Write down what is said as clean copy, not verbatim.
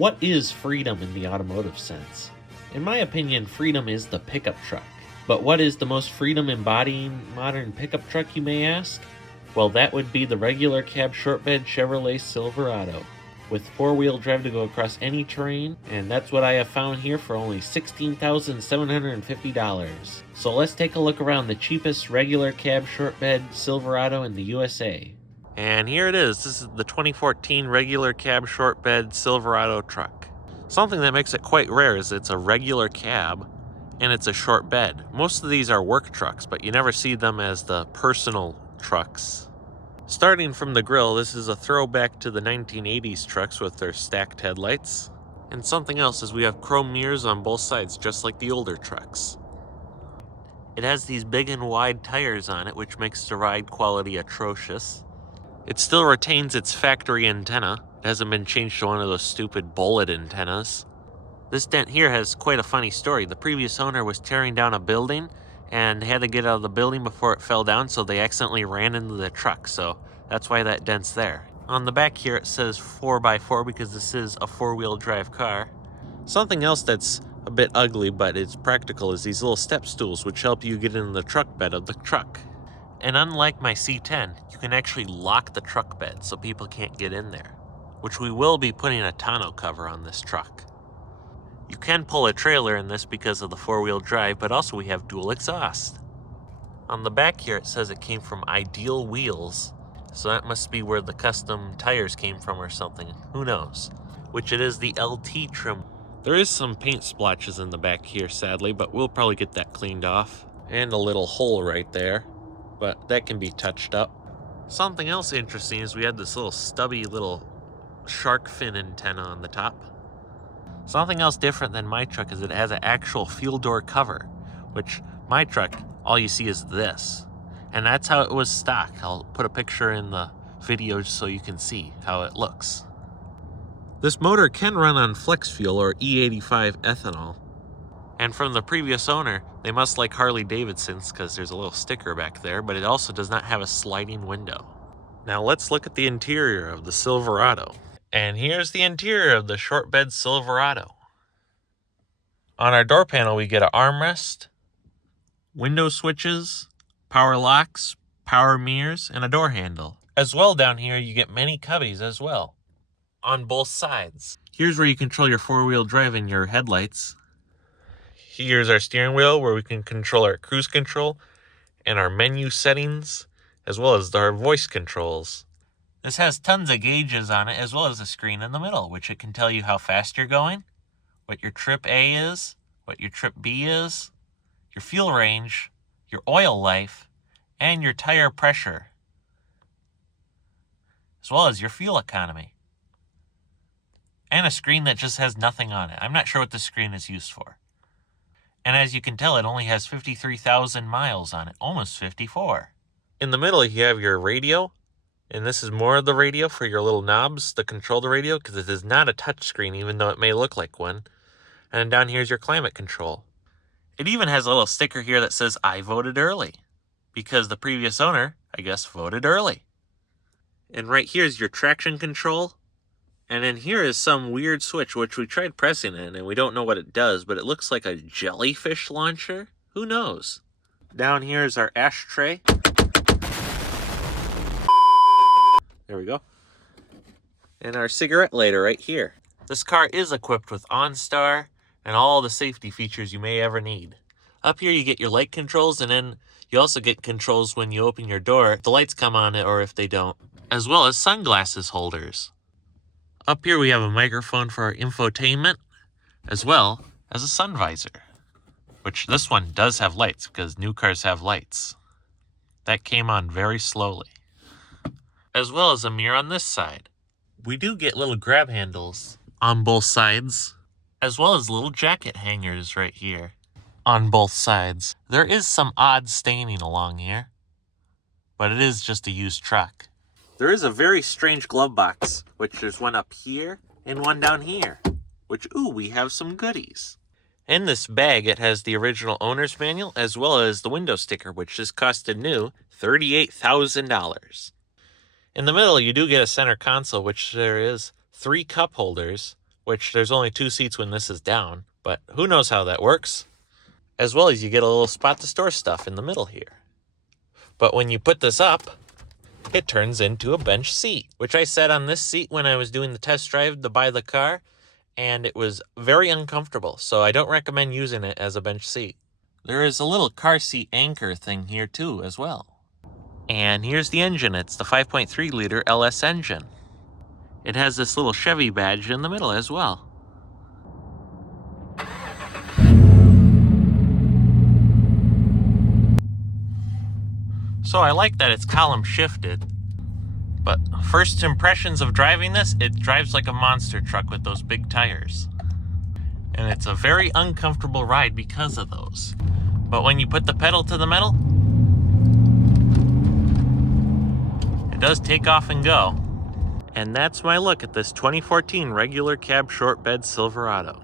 What is freedom in the automotive sense? In my opinion, freedom is the pickup truck. But what is the most freedom embodying modern pickup truck, you may ask? Well, that would be the regular cab short bed Chevrolet Silverado, with four-wheel drive to go across any terrain, and that's what I have found here for only $16,750. So let's take a look around the cheapest regular cab short bed Silverado in the USA. And here it is. This is the 2014 regular cab short bed Silverado truck. Something that makes it quite rare is it's a regular cab and it's a short bed. Most of these are work trucks, but you never see them as the personal trucks. Starting from the grille, this is a throwback to the 1980s trucks with their stacked headlights. And something else is we have chrome mirrors on both sides, just like the older trucks. It has these big and wide tires on it, which makes the ride quality atrocious. It still retains its factory antenna. It hasn't been changed to one of those stupid bullet antennas. This dent here has quite a funny story. The previous owner was tearing down a building and had to get out of the building before it fell down, so they accidentally ran into the truck, so that's why that dent's there. On the back here it says 4x4 because this is a four-wheel drive car. Something else that's a bit ugly but it's practical is these little step stools, which help you get in the truck bed of the truck. And unlike my C10, you can actually lock the truck bed so people can't get in there, which we will be putting a tonneau cover on this truck. You can pull a trailer in this because of the four-wheel drive, but also we have dual exhaust. On the back here it says it came from Ideal Wheels, so that must be where the custom tires came from or something, who knows. Which it is the LT trim. There is some paint splotches in the back here sadly, but we'll probably get that cleaned off. And a little hole right there, but that can be touched up. Something else interesting is we had this little stubby little shark fin antenna on the top. Something else different than my truck is it has an actual fuel door cover, which my truck, all you see is this. And that's how it was stock. I'll put a picture in the video so you can see how it looks. This motor can run on flex fuel or E85 ethanol. And from the previous owner, they must like Harley Davidson's because there's a little sticker back there, but it also does not have a sliding window. Now let's look at the interior of the Silverado. And here's the interior of the short bed Silverado. On our door panel, we get an armrest, window switches, power locks, power mirrors, and a door handle. As well down here, you get many cubbies as well, on both sides. Here's where you control your four-wheel drive and your headlights. Here's our steering wheel where we can control our cruise control and our menu settings, as well as our voice controls. This has tons of gauges on it, as well as a screen in the middle, which it can tell you how fast you're going, what your trip A is, what your trip B is, your fuel range, your oil life, and your tire pressure, as well as your fuel economy. And a screen that just has nothing on it. I'm not sure what this screen is used for. And as you can tell, it only has 53,000 miles on it, almost 54. In the middle, you have your radio. And this is more of the radio for your little knobs to control the radio, because it is not a touch screen, even though it may look like one. And down here is your climate control. It even has a little sticker here that says, I voted early, because the previous owner, I guess, voted early. And right here is your traction control. And then here is some weird switch, which we tried pressing it, and we don't know what it does, but it looks like a jellyfish launcher. Who knows? Down here is our ashtray. There we go. And our cigarette lighter right here. This car is equipped with OnStar and all the safety features you may ever need. Up here you get your light controls, and then you also get controls when you open your door, if the lights come on it or if they don't, as well as sunglasses holders. Up here we have a microphone for our infotainment, as well as a sun visor, which this one does have lights because new cars have lights. That came on very slowly. As well as a mirror on this side. We do get little grab handles on both sides, as well as little jacket hangers right here on both sides. There is some odd staining along here, but it is just a used truck. There is a very strange glove box, which there's one up here and one down here, which, ooh, we have some goodies. In this bag, it has the original owner's manual, as well as the window sticker, which just costed new $38,000. In the middle, you do get a center console, which there is 3 cup holders, which there's only 2 seats when this is down, but who knows how that works. As well as you get a little spot to store stuff in the middle here. But when you put this up, it turns into a bench seat, which I sat on this seat when I was doing the test drive to buy the car, and it was very uncomfortable, so I don't recommend using it as a bench seat. There is a little car seat anchor thing here too as well. And here's the engine. It's the 5.3 liter LS engine. It has this little Chevy badge in the middle as well. So I like that it's column shifted, but first impressions of driving this, it drives like a monster truck with those big tires. And it's a very uncomfortable ride because of those. But when you put the pedal to the metal, it does take off and go. And that's my look at this 2014 regular cab short bed Silverado.